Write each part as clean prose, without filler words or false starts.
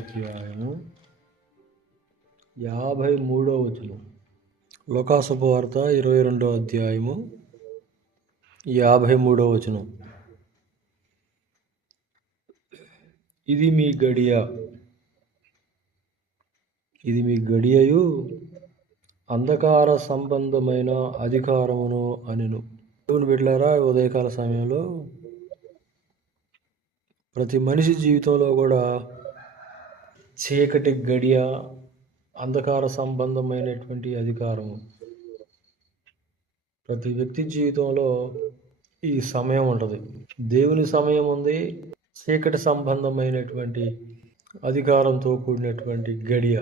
అధ్యాయము 53వ వచనం. లూకా శుభవార్త 22వ అధ్యాయము 53వ వచనం. ఇది మీ గడియయు అంధకార సంబంధమైన అధికారమును అనెను. దేవుని బిడ్డలారా, ఉదయకాల సమయంలో ప్రతి మనిషి జీవితంలో కూడా చీకటి గడియ, అంధకార సంబంధమైనటువంటి అధికారము, ప్రతి వ్యక్తి జీవితంలో ఈ సమయం ఉంటుంది. దేవుని సమయం ఉంది, చీకటి సంబంధమైనటువంటి అధికారంతో కూడినటువంటి గడియ.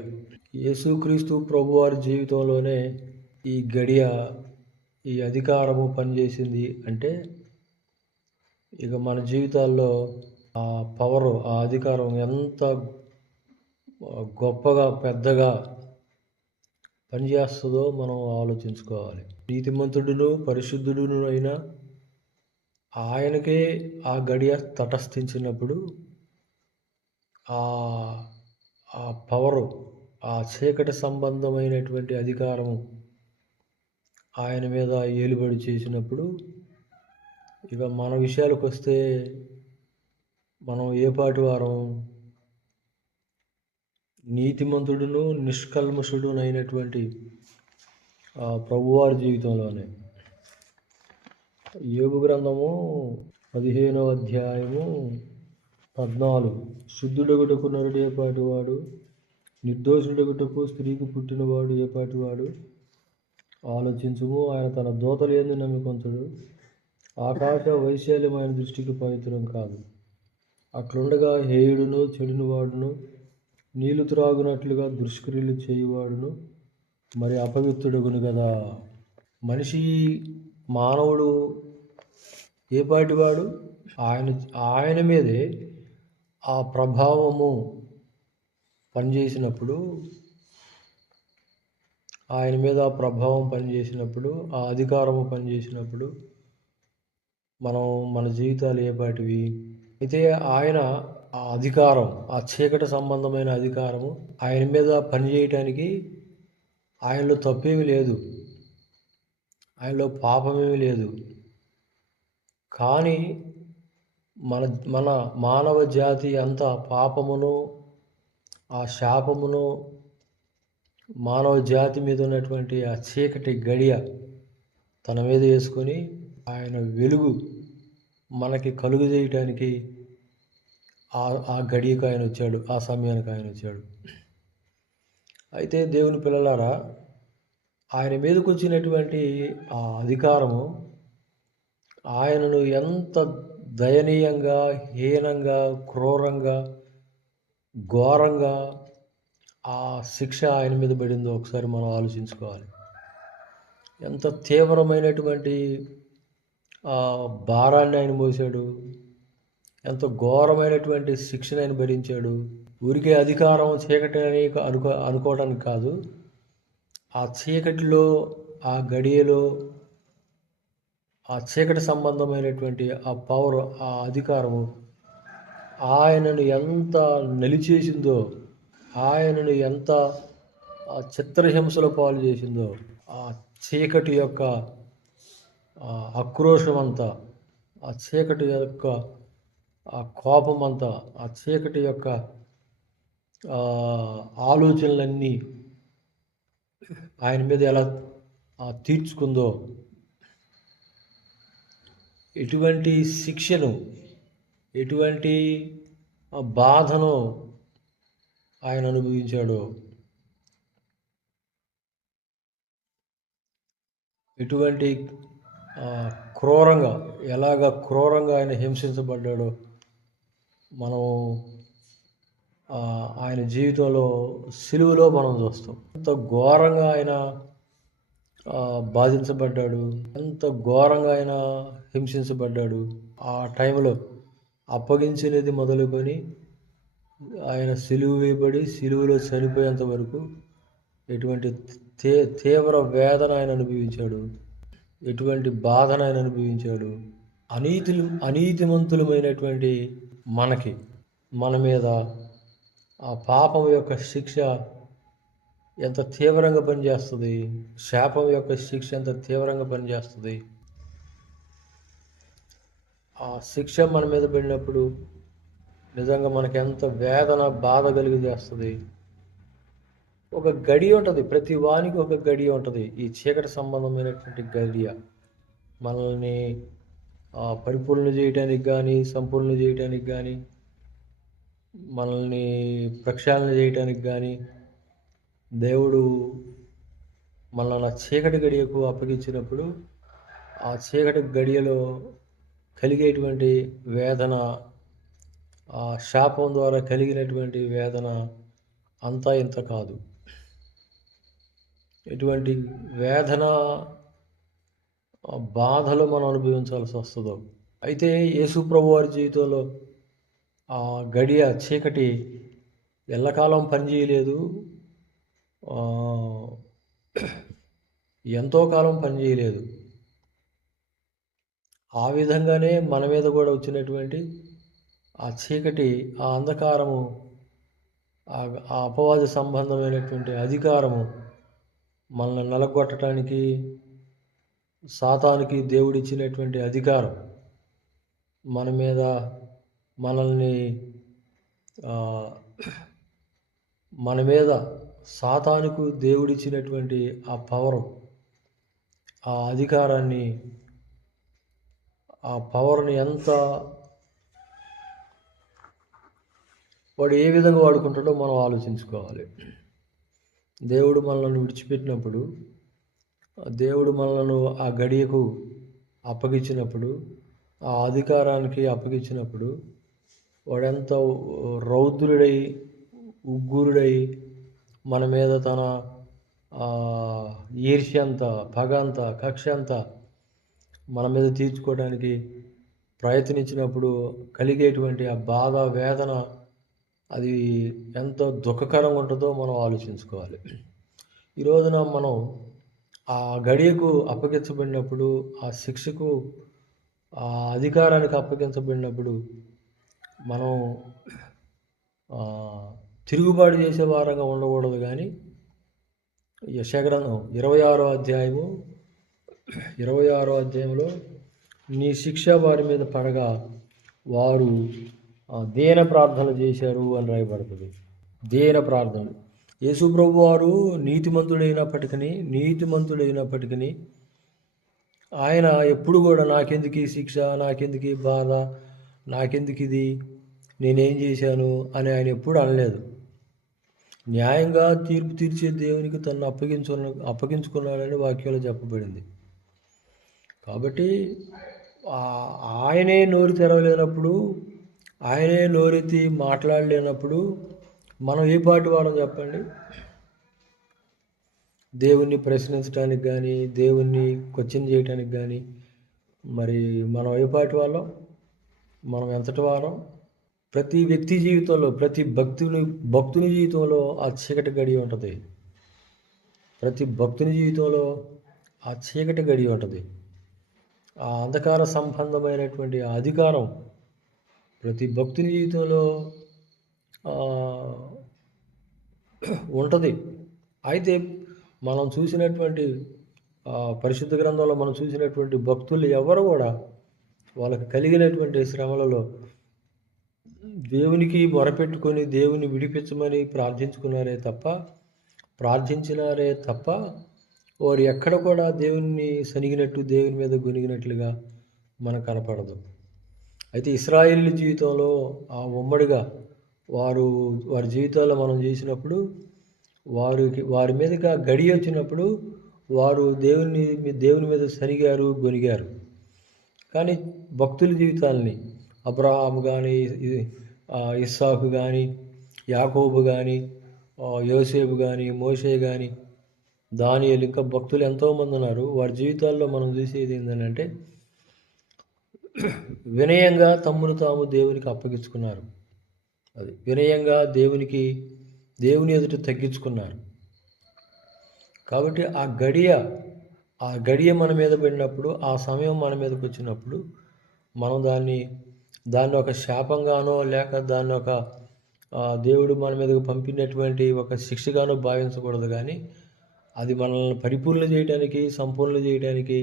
యేసుక్రీస్తు ప్రభువారి జీవితంలోనే ఈ గడియ, ఈ అధికారము పనిచేసింది. అంటే ఇక మన జీవితాల్లో ఆ పవర్, ఆ అధికారం ఎంత గొప్పగా, పెద్దగా పనిచేస్తుందో మనం ఆలోచించుకోవాలి. నీతిమంతుడును పరిశుద్ధుడును అయినా ఆయనకే ఆ గడియ తటస్థించినప్పుడు ఆ పవరు, ఆ చీకటి సంబంధమైనటువంటి అధికారము ఆయన మీద ఏలుబడి చేసినప్పుడు, ఇక మన విషయాలకు వస్తే మనం ఏ పాటి వారం? నీతిమంతుడును నిష్కల్మషుడునైనటువంటి ప్రభువారి జీవితంలోనే. యోబు గ్రంథము 15వ అధ్యాయము 14. శుద్ధుడగుటకు నరుడు ఏ పాటివాడు? నిర్దోషుడగుటకు స్త్రీకి పుట్టినవాడు ఏ పాటివాడు? ఆలోచించుము. ఆయన తన దూతలు యందు నమ్మికొంచుడు. ఆకాశ వైశాల్యం ఆయన దృష్టికి పవిత్రం కాదు. అట్లుండగా హేయుడును చెడుని వాడును, నీళ్లు త్రాగునట్లుగా దుష్క్రియలు చేయువాడును మరి అపవిత్రుడుగును కదా. మానవుడు ఏ పాటివాడు? ఆయన మీదే ఆ ప్రభావము పనిచేసినప్పుడు, ఆయన మీద ఆ ప్రభావం పనిచేసినప్పుడు, ఆ అధికారము పనిచేసినప్పుడు మనం, మన జీవితాలు ఏ పాటివి? అయితే ఆయన ఆ అధికారం, ఆ చీకటి సంబంధమైన అధికారము ఆయన మీద పనిచేయటానికి ఆయనలో తప్పేమీ లేదు, ఆయనలో పాపమేమీ లేదు. కానీ మన మానవ జాతి అంతా పాపమును, ఆ శాపమును, మానవ జాతి మీద ఉన్నటువంటి ఆ చీకటి గడియ తన మీద వేసుకొని ఆయన వెలుగు మనకి కలుగు చేయటానికి ఆ గడియకు ఆయన వచ్చాడు, ఆ సమయానికి ఆయన వచ్చాడు. అయితే దేవుని పిల్లలారా, ఆయన మీదకు వచ్చినటువంటి ఆ అధికారము ఆయనను ఎంత దయనీయంగా, హీనంగా, క్రూరంగా, ఘోరంగా ఆ శిక్ష ఆయన మీద పడిందో ఒకసారి మనం ఆలోచించుకోవాలి. ఎంత తీవ్రమైనటువంటి భారాన్ని ఆయన మోసాడు, ఎంత ఘోరమైనటువంటి శిక్షను ఆయన భరించాడు. ఊరికే అధికారం చీకటి అని అనుకోవడానికి కాదు, ఆ చీకటిలో, ఆ గడియలో, ఆ చీకటి సంబంధమైనటువంటి ఆ పవర్, ఆ అధికారము ఆయనను ఎంత నలిచేసిందో, ఆయనను ఎంత చిత్రహింసల పాలు చేసిందో, ఆ చీకటి యొక్క ఆక్రోశమంతా, ఆ చీకటి యొక్క ఆ కోపమంతా, ఆ చీకటి యొక్క ఆలోచనలన్నీ ఆయన మీద ఎలా తీర్చుకుందో, ఎటువంటి శిక్షను, ఎటువంటి బాధను ఆయన అనుభవించాడో, ఎటువంటి క్రూరంగా ఆయన హింసించబడ్డాడో మనం ఆయన జీవితంలో సిలువలో మనం చూస్తాం. ఎంత ఘోరంగా ఆయన బాధించబడ్డాడు, ఎంత ఘోరంగా ఆయన హింసించబడ్డాడు. ఆ టైంలో అప్పగించినది మొదలుకొని ఆయన సిలువ వేయబడి సిలువలో చనిపోయేంత వరకు ఎటువంటి తీవ్ర వేదన ఆయన అనుభవించాడు, ఎటువంటి బాధను ఆయన అనుభవించాడు. అనీతిమంతులమైనటువంటి మన మీద ఆ పాపం యొక్క శిక్ష ఎంత తీవ్రంగా పనిచేస్తుంది, శాపం యొక్క శిక్ష ఎంత తీవ్రంగా పనిచేస్తుంది. ఆ శిక్ష మన మీద పడినప్పుడు నిజంగా మనకి ఎంత వేదన, బాధ కలిగి చేస్తుంది. ఒక గడియ ఉంటుంది, ప్రతి వానికి ఒక గడియ ఉంటుంది. ఈ చీకటి సంబంధమైనటువంటి గడియ మనల్ని పరిపూర్ణ చేయడానికి కానీ, సంపూర్ణ చేయడానికి కానీ, మనల్ని ప్రక్షాళన చేయడానికి కానీ దేవుడు మనల్ని చీకటి గడియకు అప్పగించినప్పుడు ఆ చీకటి గడియలో కలిగేటువంటి వేదన, ఆ శాపం ద్వారా కలిగినటువంటి వేదన అంతా ఇంత కాదు. ఎటువంటి వేదన, బాధలు మనం అనుభవించాల్సి వస్తుందో. అయితే యేసు ప్రభు వారి జీవితంలో ఆ గడియ చీకటి ఎల్లకాలం పనిచేయలేదు, ఎంతో కాలం పనిచేయలేదు. ఆ విధంగానే మన మీద కూడా వచ్చినటువంటి ఆ చీకటి, ఆ అంధకారము, ఆ అపవాద సంబంధమైనటువంటి అధికారము మనల్ని నలగొట్టడానికి సాతానికి దేవుడిచ్చినటువంటి అధికారం మన మీద, మనల్ని మన మీద సాతానుకు దేవుడిచ్చినటువంటి ఆ పవరు, ఆ అధికారాన్ని, ఆ పవర్ని ఎంత వాడు ఏ విధంగా వాడుకుంటాడో మనం ఆలోచించుకోవాలి. దేవుడు మనల్ని విడిచిపెట్టినప్పుడు, దేవుడు మనలను ఆ గడియకు అప్పగించినప్పుడు, ఆ అధికారానికి అప్పగించినప్పుడు వాడెంత రౌద్రుడై, ఉగ్గురుడై మన మీద తన ఈర్ష్య అంతా, పగ అంతా, కక్ష అంతా మన మీద తీర్చుకోవడానికి ప్రయత్నించినప్పుడు కలిగేటువంటి ఆ బాధ, వేదన అది ఎంత దుఃఖకరంగా ఉంటుందో మనం ఆలోచించుకోవాలి. ఈ రోజున మనం ఆ గడియకు అప్పగించబడినప్పుడు, ఆ శిక్షకు, ఆ అధికారానికి అప్పగించబడినప్పుడు మనం తిరుగుబాటు చేసే వారంగా ఉండకూడదు. కానీ యెషయా 26వ అధ్యాయంలో నీ శిక్ష వారి మీద పడగా వారు దీన ప్రార్థన చేశారు అని రాయబడుతుంది. దీన ప్రార్థన. యేసు ప్రభు వారు నీతిమంతుడైనప్పటికీ ఆయన ఎప్పుడు కూడా నాకెందుకు ఈ శిక్ష, నాకెందుకు ఈ బాధ, నాకెందుకు ఇది, నేనేం చేశాను అని ఆయన ఎప్పుడు అనలేదు. న్యాయంగా తీర్పు తీర్చే దేవునికి తను అప్పగించుకున్నాడని వాక్యంలో చెప్పబడింది. కాబట్టి ఆయనే నోరు తెరవలేనప్పుడు, ఆయనే నోరెత్తి మాట్లాడలేనప్పుడు మనం ఏ పాటి వారం చెప్పండి? దేవుణ్ణి ప్రశ్నించడానికి కానీ, దేవుణ్ణి క్వశ్చన్ చేయడానికి కానీ మరి మనం ఏ పాటి వాళ్ళం? మనం ఎంతటి వారం? ప్రతి వ్యక్తి జీవితంలో, ప్రతి భక్తుని జీవితంలో ఆ చీకటి గడియ ఉంటుంది. ప్రతి భక్తుని జీవితంలో ఆ చీకటి గడియ ఉంటుంది. ఆ అంధకార సంబంధమైనటువంటి అధికారం ప్రతి భక్తుని జీవితంలో ఉంటుంది. అయితే మనం చూసినటువంటి పరిశుద్ధ గ్రంథంలో మనం చూసినటువంటి భక్తులు ఎవరు కూడా వాళ్ళకి కలిగినటువంటి శ్రమలలో దేవునికి మొరపెట్టుకొని దేవుని విడిపించమని ప్రార్థించినారే తప్ప వారు ఎక్కడ కూడా దేవుని సనిగినట్టు, దేవుని మీద గొనిగినట్లుగా మనకు కనపడదు. అయితే ఇశ్రాయేలు జీవితంలో ఆ ఉమ్మడిగా వారి జీవితాల్లో మనం చేసినప్పుడు వారి మీదగా గడి వచ్చినప్పుడు వారు దేవుని మీద సనిగారు, గొనిగారు. కానీ భక్తుల జీవితాలని అబ్రహాము కానీ, ఇస్సాకు కానీ, యాకోబు కానీ, యోసేపు కానీ, మోషే కానీ, దానియేలు, ఇంకా భక్తులు ఎంతోమంది ఉన్నారు. వారి జీవితాల్లో మనం చూసేది ఏంటంటే వినయంగా తమ్మును తాము దేవునికి అప్పగించుకున్నారు. అది వినయంగా దేవుని ఎదుట తగ్గించుకున్నారు. కాబట్టి ఆ గడియ మన మీద పడినప్పుడు, ఆ సమయం మన మీదకి వచ్చినప్పుడు మనం దాన్ని ఒక శాపంగానో లేక దాన్ని ఒక దేవుడు మన మీదకు పంపినటువంటి ఒక శిక్షగాను భావించకూడదు, కానీ అది మనల్ని పరిపూర్ణ చేయడానికి, సంపూర్ణ చేయడానికి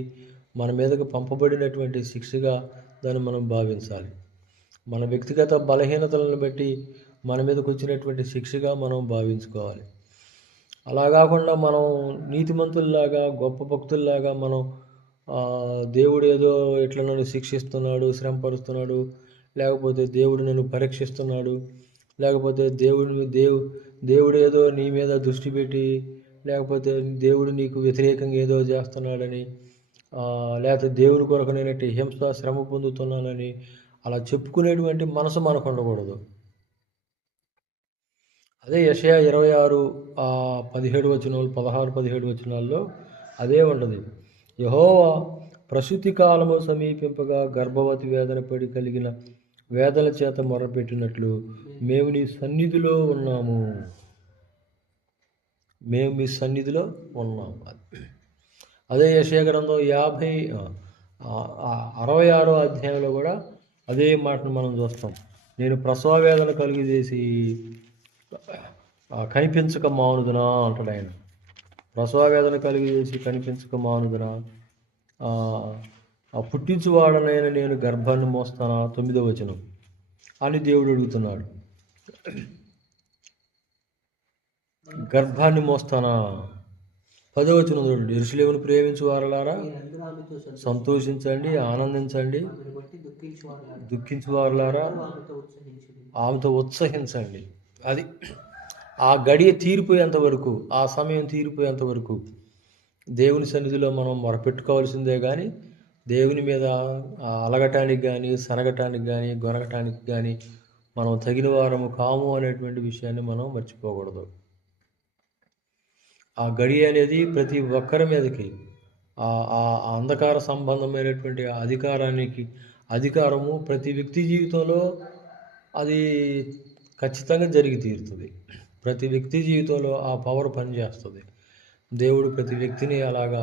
మన మీదకు పంపబడినటువంటి శిక్షగా దాన్ని మనం భావించాలి. మన వ్యక్తిగత బలహీనతలను బట్టి మన మీదకు వచ్చినటువంటి శిక్షగా మనం భావించుకోవాలి. అలా కాకుండా మనం నీతిమంతుల్లాగా, గొప్ప భక్తుల్లాగా మనం దేవుడు ఏదో ఇట్లా నన్ను శిక్షిస్తున్నాడు, శ్రమపరుస్తున్నాడు, లేకపోతే దేవుడు నన్ను పరీక్షిస్తున్నాడు, లేకపోతే దేవుడు ఏదో నీ మీద దృష్టి పెట్టి, లేకపోతే దేవుడు నీకు వ్యతిరేకంగా ఏదో చేస్తున్నాడని, లేకపోతే దేవుని కొరకు నేనట్టి హింస శ్రమ పొందుతున్నానని అలా చెప్పుకునేటువంటి మనసు మనకు ఉండకూడదు. అదే యెషయా 26 17 వచనాలు, 16-17 వచనాల్లో అదే ఉంటుంది. యెహోవా ప్రసూతి కాలము సమీపింపగా గర్భవతి వేదన పడి కలిగిన వేదన చేత మొరపెట్టినట్లు మేము నీ సన్నిధిలో ఉన్నాము. మేము మీ సన్నిధిలో ఉన్నాము. అదే యెషయా గ్రంథం 66 అధ్యాయంలో కూడా అదే మాటను మనం చూస్తాం. నేను ప్రసవ వేదన కలిగజేసి కనిపించక మానుదునా అంటాడు ఆయన. ప్రసవ వేదన కలిగజేసి కనిపించక మానుదునా, పుట్టించువాడనైనా నేను గర్భాన్ని మోస్తానా 9వ వచనం అని దేవుడు అడుగుతున్నాడు. గర్భాన్ని మోస్తానా 10వ వచనం చూడండి. యెరూషలేమును ప్రేమించు వారలారా సంతోషించండి, ఆనందించండి, దుఃఖించు వారలారా ఆమెతో ఉత్సహించండి. అది ఆ గడియ తీరిపోయేంత వరకు, ఆ సమయం తీరిపోయేంత వరకు దేవుని సన్నిధిలో మనం మొరపెట్టుకోవాల్సిందే, కానీ దేవుని మీద అలగటానికి కానీ, సనగటానికి కానీ, గొనగటానికి కానీ మనం తగిన వారము కాము అనేటువంటి విషయాన్ని మనం మర్చిపోకూడదు. ఆ గడియ అనేది ప్రతి ఒక్కరి మీదకి ఆ అంధకార సంబంధమైనటువంటి అధికారము ప్రతి వ్యక్తి జీవితంలో అది ఖచ్చితంగా జరిగి తీరుతుంది. ప్రతి వ్యక్తి జీవితంలో ఆ పవర్ పనిచేస్తుంది. దేవుడు ప్రతి వ్యక్తిని అలాగా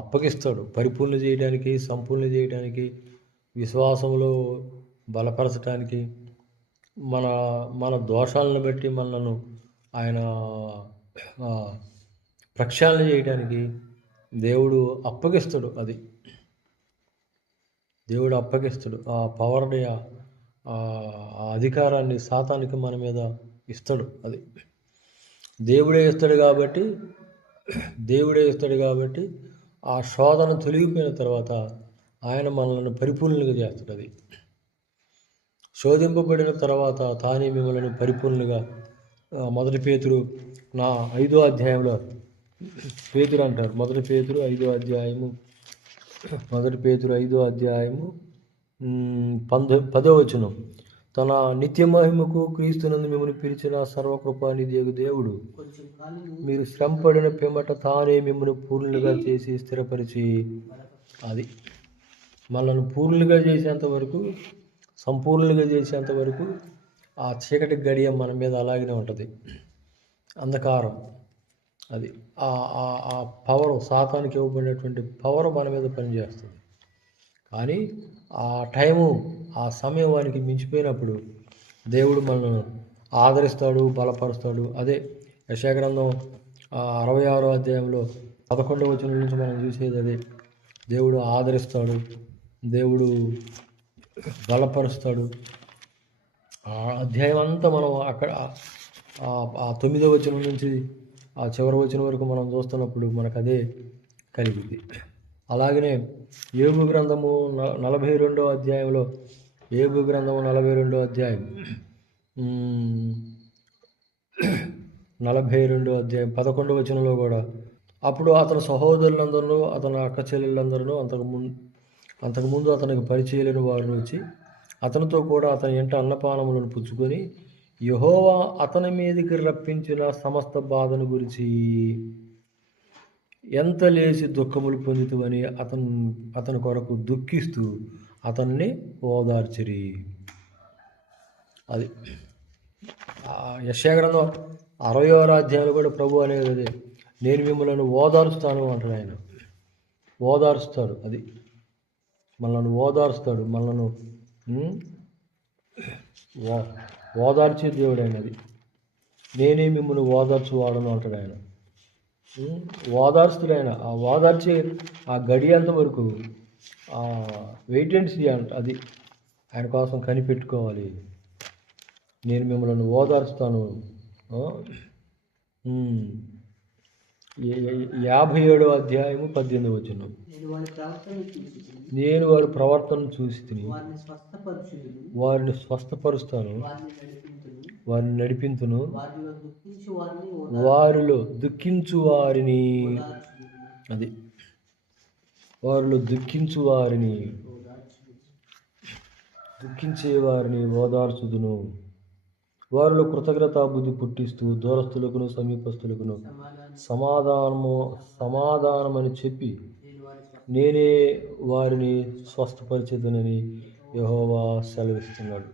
అప్పగిస్తాడు, పరిపూర్ణ చేయడానికి, సంపూర్ణ చేయడానికి, విశ్వాసంలో బలపరచడానికి, మన దోషాలను బట్టి మనను ఆయన ప్రక్షాళన చేయడానికి దేవుడు అప్పగిస్తాడు. దేవుడు అప్పగిస్తాడు ఆ పవర్ని, ఆ అధికారాన్ని సాతానికి మన మీద ఇస్తాడు. అది దేవుడే ఇస్తాడు కాబట్టి ఆ శోధన తొలగిపోయిన తర్వాత ఆయన మనల్ని పరిపూర్ణంగా చేస్తాడు. అది శోధింపబడిన తర్వాత తానే మిమ్మల్ని పరిపూర్ణంగా, 1 పేతురు 5వ అధ్యాయంలో పేతురు అంటారు. 1 పేతురు 5వ అధ్యాయము 10వ వచనం. తన నిత్య మహిమకు క్రీస్తునందు మిమ్మల్ని పిలిచిన సర్వకృపానిధియగు దేవుడు మీరు శ్రమపడిన పిమ్మట తానే మిమ్మల్ని పూర్ణులుగా చేసి స్థిరపరిచి, అది మనల్ని పూర్ణులుగా చేసేంత వరకు, సంపూర్ణులుగా చేసేంత వరకు ఆ చీకటి గడియ మన మీద అలాగనే ఉంటుంది. అంధకారం, అది ఆ పవర్, సాతానికి ఇవ్వబడినటువంటి పవర్ మన మీద పనిచేస్తుంది. కానీ ఆ టైము, ఆ సమయం వానికి మించిపోయినప్పుడు దేవుడు మనల్ని ఆదరిస్తాడు, బలపరుస్తాడు. అదే యెషయా గ్రంథం 66వ అధ్యాయంలో 11వ వచనం నుంచి మనం చూసేది అదే. దేవుడు ఆదరిస్తాడు, దేవుడు బలపరుస్తాడు. ఆ అధ్యాయం అంతా మనం అక్కడ ఆ 9వ వచనం నుంచి ఆ చివరి వచనం వరకు మనం చూస్తున్నప్పుడు మనకు అదే కలిగింది. అలాగనే యోబు గ్రంథము 42వ అధ్యాయంలో, యోబు గ్రంథము 42వ అధ్యాయం 42వ అధ్యాయం 11వ వచనంలో కూడా, అప్పుడు అతని సహోదరులందరూ, అతని అక్క చెల్లెళ్ళందరూ అంతకుముందు అతనికి పరిచయలేని వారు వచ్చి అతనితో కూడా అతని ఇంట అన్నపానములను పుచ్చుకొని యెహోవా అతని మీదకి రప్పించిన సమస్త బాధను గురించి ఎంత లేచి దుఃఖములు పొందుతువని అతని కొరకు దుఃఖిస్తూ అతన్ని ఓదార్చిరి. అది యెషయా గ్రంథం 60వ అధ్యాయంలో కూడా ప్రభు అనేది నేను మిమ్మల్ని ఓదారుస్తాను అంటాడు. ఆయన ఓదారుస్తాడు, అది మనల్ని ఓదారుస్తాడు, మనల్ని వా ఓదార్చే దేవుడు ఆయనది. నేనే మిమ్మల్ని ఓదార్చువాడను అంటాడు ఆయన. ఓదార్చుతాడు ఆయన. ఆ ఓదార్చే ఆ గడియంత వరకు వెయిట్ అండ్ సీ అంట. అది ఆయన కోసం కనిపెట్టుకోవాలి. నేను మిమ్మల్ని ఓదార్చుతాను. 57వ అధ్యాయము 18వ వచనం. నేను వారి ప్రవర్తనను చూసి తిని వారిని స్వస్థపరుస్తాను, వారిని నడిపింతును, వారిలో దుఃఖించు వారిని అది వారిలో దుఃఖించే వారిని ఓదార్చుదును. వారిలో కృతజ్ఞతా బుద్ధి పుట్టిస్తూ దూరస్తులకును సమీపస్తులకును సమాధానమని చెప్పి నేనే వారిని స్వస్థపరిచేదనని యెహోవా సెలవిస్తున్నాడు.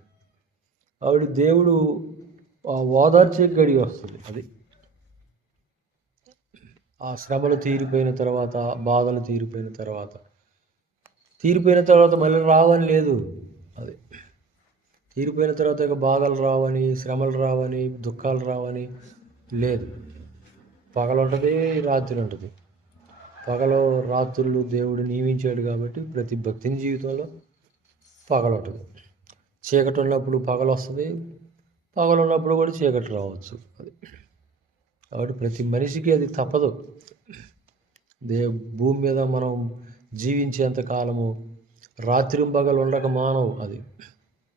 ఆవిడ దేవుడు ఓదార్చే గడి వస్తుంది. అది ఆ శ్రమలు తీరిపోయిన తర్వాత, బాధలు తీరిపోయిన తర్వాత మళ్ళీ రావని లేదు. అది తీరిపోయిన తర్వాత ఇక బాధలు రావని, శ్రమలు రావని, దుఃఖాలు రావని లేదు. పగలు ఉంటుంది, రాత్రి ఉంటుంది. పగలు రాత్రులు దేవుడు నియమించాడు కాబట్టి ప్రతి భక్తిని జీవితంలో పగలు ఉంటుంది. చీకటి ఉన్నప్పుడు పగలు వస్తుంది, పగలు ఉన్నప్పుడు కూడా చీకటి రావచ్చు. అది కాబట్టి ప్రతి మనిషికి అది తప్పదు. భూమి మీద మనం జీవించేంత కాలము రాత్రి పగలు ఉండక మానవు. అది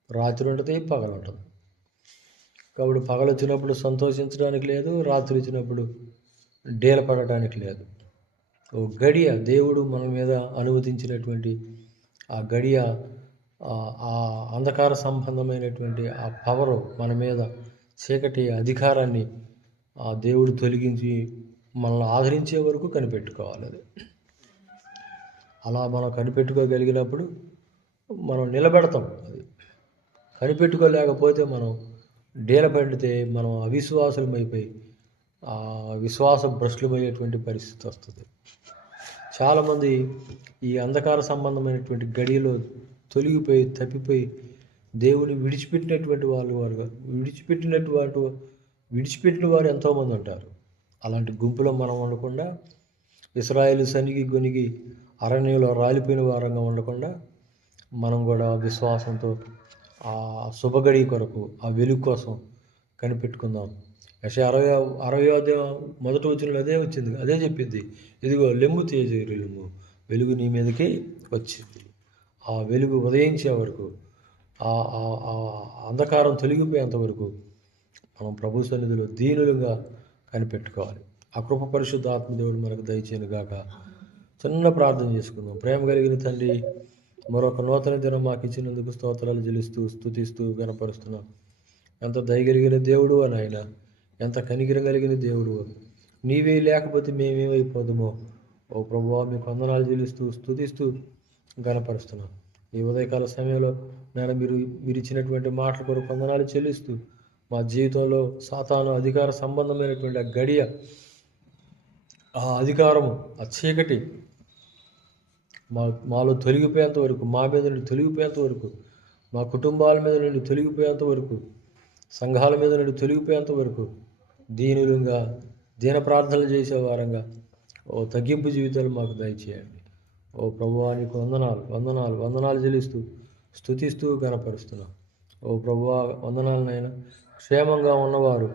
రాత్రి ఉంటుంది, పగలు ఉంటుంది. కాబట్టి పగలు వచ్చినప్పుడు సంతోషించడానికి లేదు, రాత్రి వచ్చినప్పుడు డేల పడటానికి లేదు. ఓ గడియ దేవుడు మన మీద అనుమతించినటువంటి ఆ గడియ, ఆ అంధకార సంబంధమైనటువంటి ఆ పవరు మన మీద, చీకటి అధికారాన్ని ఆ దేవుడు తొలగించి మనల్ని ఆదరించే వరకు కనిపెట్టుకోవాలి. అది అలా మనం కనిపెట్టుకోగలిగినప్పుడు మనం నిలబెడతాం. అది కనిపెట్టుకోలేకపోతే మనం డీల పడితే మనం అవిశ్వాసులమైపోయి విశ్వాస భ్రష్టులమయ్యేటువంటి పరిస్థితి వస్తుంది. చాలామంది ఈ అంధకార సంబంధమైనటువంటి గడిలో తొలగిపోయి తప్పిపోయి దేవుని విడిచిపెట్టిన వారు ఎంతోమంది ఉంటారు. అలాంటి గుంపులో మనం ఉండకుండా, ఇశ్రాయేలు సనిగి గొనిగి అరణ్యంలో రాలిపోయిన వారంగా ఉండకుండా మనం కూడా విశ్వాసంతో ఆ శుభగడి కొరకు, ఆ వెలుగు కోసం కనిపెట్టుకుందాం. యెషయా 60 మొదటి వచనంలో అదే చెప్పింది. ఇదిగో లెమ్ము తేజేరు లెమ్ము, వెలుగు నీ మీదకి వచ్చింది. ఆ వెలుగు ఉదయించే వరకు, ఆ అంధకారం తొలగిపోయేంత వరకు మనం ప్రభు సన్నిధిలో దీనులుగా కనిపెట్టుకోవాలి. ఆ కృప పరిశుద్ధ ఆత్మదేవుడు మనకు దయచేయను గాక. చిన్న ప్రార్థన చేసుకుందాం. ప్రేమ కలిగిన తండ్రి, మరొక నూతన దినం మాకు ఇచ్చినందుకు స్తోత్రాలు చెల్లిస్తూ స్తుతిస్తూ గణపరుస్తున్నాం. ఎంత దయగలిగిన దేవుడు అని ఆయన, ఎంత కనికరం కలిగిన దేవుడు. నీవే లేకపోతే మేమేమైపోదుమో. ఓ ప్రభువా, మీకు వందనాలు చెల్లిస్తూ స్తుతిస్తూ గణపరుస్తున్నాం. ఈ ఉదయకాల సమయంలో నేను మీరు ఇచ్చినటువంటి మాటల కొరకు వందనాలు చెల్లిస్తూ మా జీవితంలో సాతాను అధికార సంబంధమైనటువంటి ఆ గడియ, ఆ అధికారము, ఆ చీకటి మాలో తొలగిపోయేంత వరకు, మా మీద నుండి తొలగిపోయేంత వరకు, మా కుటుంబాల మీద నుండి తొలగిపోయేంత వరకు, సంఘాల మీద నుండి తొలగిపోయేంత వరకు దీనులుగా దీన ప్రార్థనలు చేసే వారంగా ఓ తగ్గింపు జీవితాలు మాకు దయచేయండి. ఓ ప్రభువా, నీకు వందనాలు చెల్లిస్తూ స్తుతిస్తూ గణపరుస్తున్నాం. ఓ ప్రభువా, వందనాలనైనా క్షేమంగా ఉన్నవారు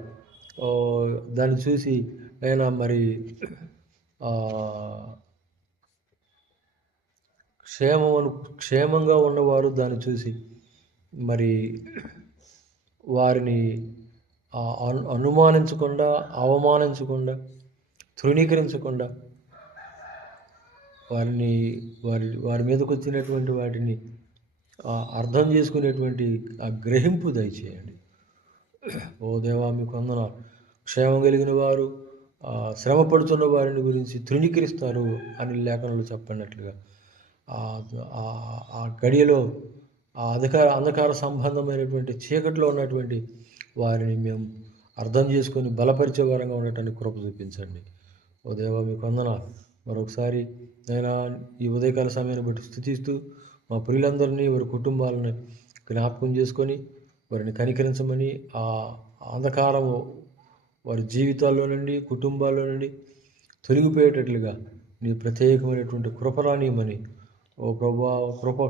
దాన్ని చూసి అయినా మరి క్షేమంగా ఉన్నవారు దాన్ని చూసి మరి వారిని అనుమానించకుండా, అవమానించకుండా, తృణీకరించకుండా వారి మీదకి వచ్చినటువంటి వాటిని అర్థం చేసుకునేటువంటి ఆ గ్రహింపు దయచేయండి. ఓ దేవా, మీకు వందనాలు. క్షేమం కలిగిన వారు శ్రమ పడుతున్న వారిని గురించి తృణీకరిస్తారు అని లేఖనాలు చెప్పినట్లుగా ఆ గడియలో ఆ అంధకార సంబంధమైనటువంటి చీకటిలో ఉన్నటువంటి వారిని మేము అర్థం చేసుకొని బలపరిచే వారంగా ఉండటానికి కృప చూపించండి. ఓ దేవా, మీకు వందనాలు. మరొకసారి నేను ఈ ఉదయకాల సమయాన్ని బట్టి స్తుతిస్తూ మా ప్రియులందరినీ, వారి కుటుంబాలని జ్ఞాపకం చేసుకొని వారిని కనికరించమని, ఆ అంధకారము వారి జీవితాల్లో నుండి, కుటుంబాల్లో నుండి తొలగిపోయేటట్లుగా నీ ప్రత్యేకమైనటువంటి కృపరానియమని, ఓ ప్రభా, కృప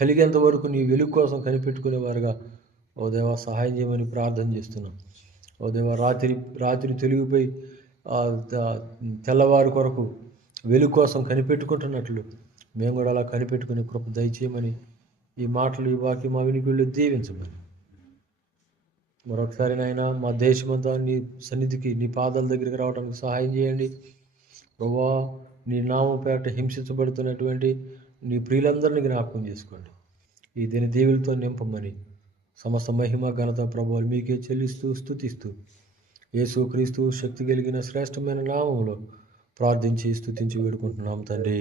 కలిగేంత వరకు నీ వెలుగు కోసం కనిపెట్టుకునేవారుగా ఓ దేవా సహాయం చేయమని ప్రార్థన చేస్తున్నాం. ఓ దేవా, రాత్రి తొలగిపోయి తెల్లవారి కొరకు వెలుగు కోసం కనిపెట్టుకుంటున్నట్లు మేము కూడా అలా కనిపెట్టుకుని కృప దయచేయమని, ఈ మాటలు, ఈ వాక్యం మా వినికిళ్ళు దీవించమని. మరొకసారి నాయన, మా దేశమంతా నీ సన్నిధికి, నీ పాదాల దగ్గరికి రావడానికి సహాయం చేయండి ప్రభువా. నీ నామపేట హింసించబడుతున్నటువంటి నీ ప్రియులందరినీ జ్ఞాపకం చేసుకోండి. ఈ దీని దీవులతో నింపమని, సమస్త మహిమ ఘనత ప్రభువులు మీకే చెల్లిస్తూ స్తుతిస్తూ యేసు క్రీస్తు శక్తి కలిగిన శ్రేష్టమైన నామంలో ప్రార్థించి స్తుతించి వేడుకుంటున్నాం తండ్రి.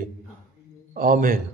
ఆమేన్.